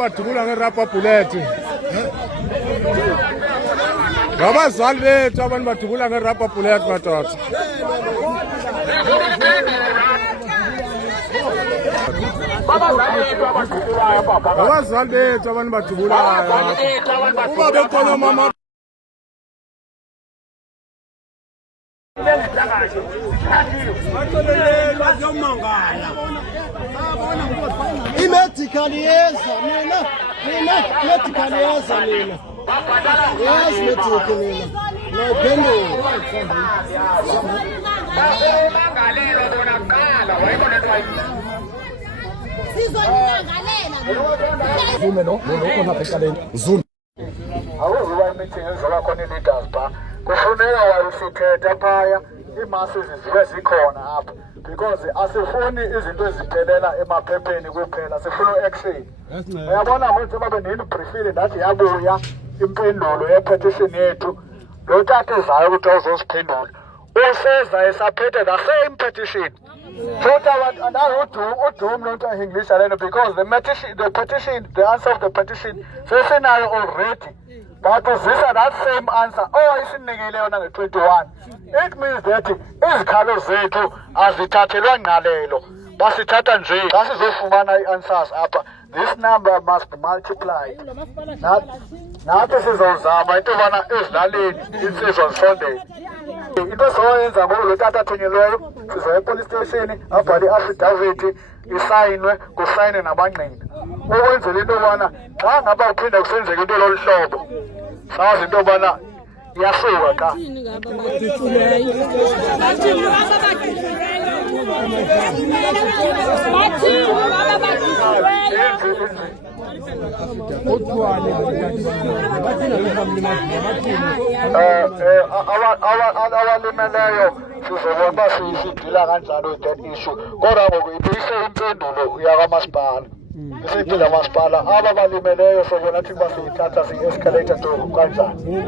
Badubula ngerapha bullet. Ngabazali bethu abantu badubula ngerapha bullet madoda. Ngabazali bethu abantu badubulayo. Uma bekhona mama Medical yeza mina medical yeza mina yes medical mina no pendo mangalelo bona qala wayibona sizonyangalela vume no khona bekaleni zoom awuzuwa meeting ezoba khona leaders ba kufuneka wayisikhetha phaya imasses zibe zikhona apha because asifuni izinto eziphelela emaphepheni kuphela sifuna action. Uyabona ukuthi babe nini briefile ndathi yabuya impendulo yepetition yethu lo tata ezayo ukuthi uzosiphendula useza esaphethe the same petition. Futhi abantu andazi not English alena because the petition the answer of the petition sesinayo already. But these are that same answer. Oh, isinikele yona nge-21. It means that izikhalo zethu azithathelwa ngqalelo. Basithatha nje. Xa sizofumana i-answers apha, this number must be multiplied. Nathi sizozama into yobana ezilalini insizwa zisondele. Into esizoyenza ngoku lo tata athunyelweyo sizoya epolice station abhale i-affidavit isayinwe kusayine nabangqina. Ukwenzela into yobana xa ngaba kuphinda kusenzeka into lolu hlobo sazi into yobana iyasuka ka abalimeleyo sizobona sidila kanjalo that issue kodwa ngoku ibuyise impendulo yakamasipala isidila masipala aba balimeleyo sobona thi basiyithatha si-escalator to kanjani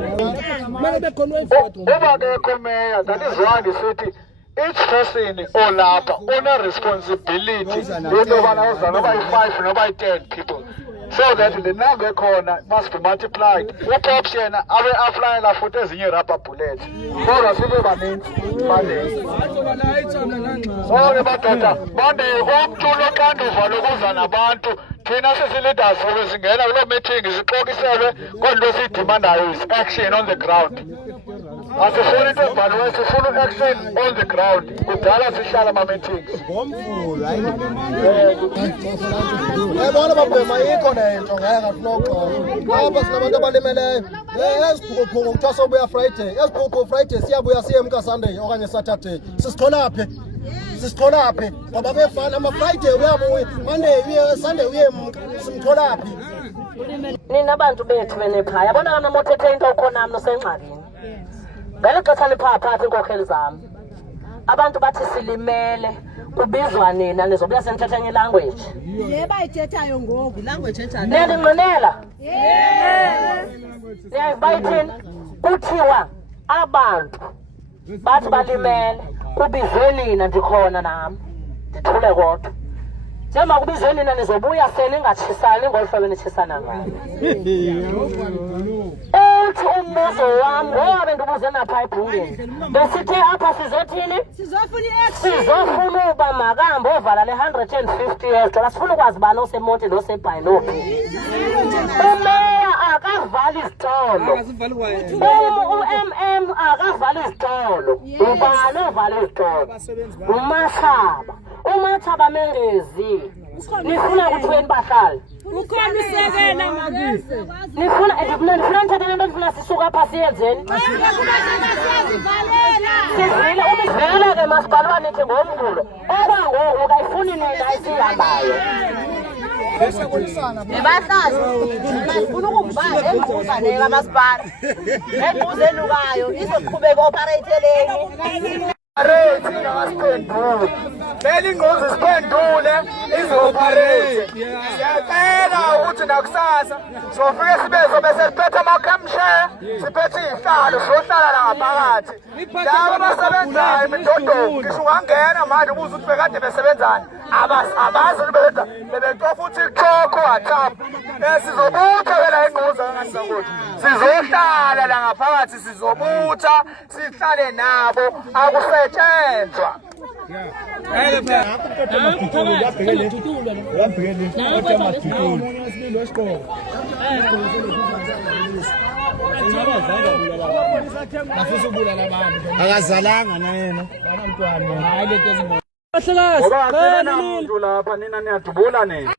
uba kekho meya that is why ndisithi each person olapha une-responsibility into yobana uza noba yi-5 noba yi-10 people so that the number ekhona must be multiplied. Upops yena abe aflyela futhi ezinye rubber bullets kodwa sibe baninzi manje madoda mande umntu unoxanduva lokuza nabantu thina sisi-leaders sobe singena kuloo meeting zixokiselwe kodwa into siyidimandayo is action on the ground. Asifuni into ebhaliweyo, sifuna action on the ground. Kudala sihlala ama-meetings yabona babema yikho nento ngeke sinoxolo apha sinabantu abalimeleyo eziphukuphuku kuthiwa sobuya Friday eziphukuphuku Friday siyabuya siye mka Sunday okanye Saturday sisitholaphi ngoba befana ama-Friday uyabuya Monday uye Sunday uye mka simtholaphi nina abantu bethu benephaya yabona kana mothethe into khona mno sengxakini ngale xesha liphaa phakathi iinkokheli zam abantu bathi silimele kubizwa nina nizobuya senithetha enye language. Bayithethayo ngoku language enjani? Niyandinqinela? Bayithini? Kuthiwa abantu bathi balimele kubizwe nina ndikhona nam ndithule kodwa. Njengoba kubizwe nina nizobuya seningatshisani ngolu hlobo nitshisana ngalo. Uthi umbuzo wam ngoba bendibuze napha ebhungeni besithe apha sizothini? Sizofuna uba makahambe ovala le 150 years dollars. Sifuna ukwazi bani osemonti nosebhayinophi. Umeya akavali izitolo, u-MM akavali izitolo. Ubani ovale izitolo? Umathaba. Umathaba Mengezi. Nifuna kuthiweni bahlali? Ukhona usekela ngakithi. Nifuna nithathe lento nifuna sisuka apha siyenzeni? Sizile ubizele ke masipala nithi ngomvulo. Okwangoku kayifuni nina esihambayo. Bahlali. Sifuna ukubhala embuza neka masipala. Embuza enukayo izoqhubeka operateleni. Operate ingasiphendule. Leli ingqozi siphendule izoperate. Siyacela ukuthi nakusasa sofike sibezobe sesiphethe amakhamshe, siphethe izihlalo sohlala la ngaphakathi. Laba abasebenzayo imidodo ngisho ungangena manje ubuze ukuthi bekade besebenzani. Abazi bebetofa uTikTok WhatsApp. Sizobutha phela ingqozi kangasangothi. Sizohlala la ngaphakathi sizobutha sihlale nabo akusetshenzwa. Akazalanga na yena. Ngoba akena muntu lapha nina niyadubula nini.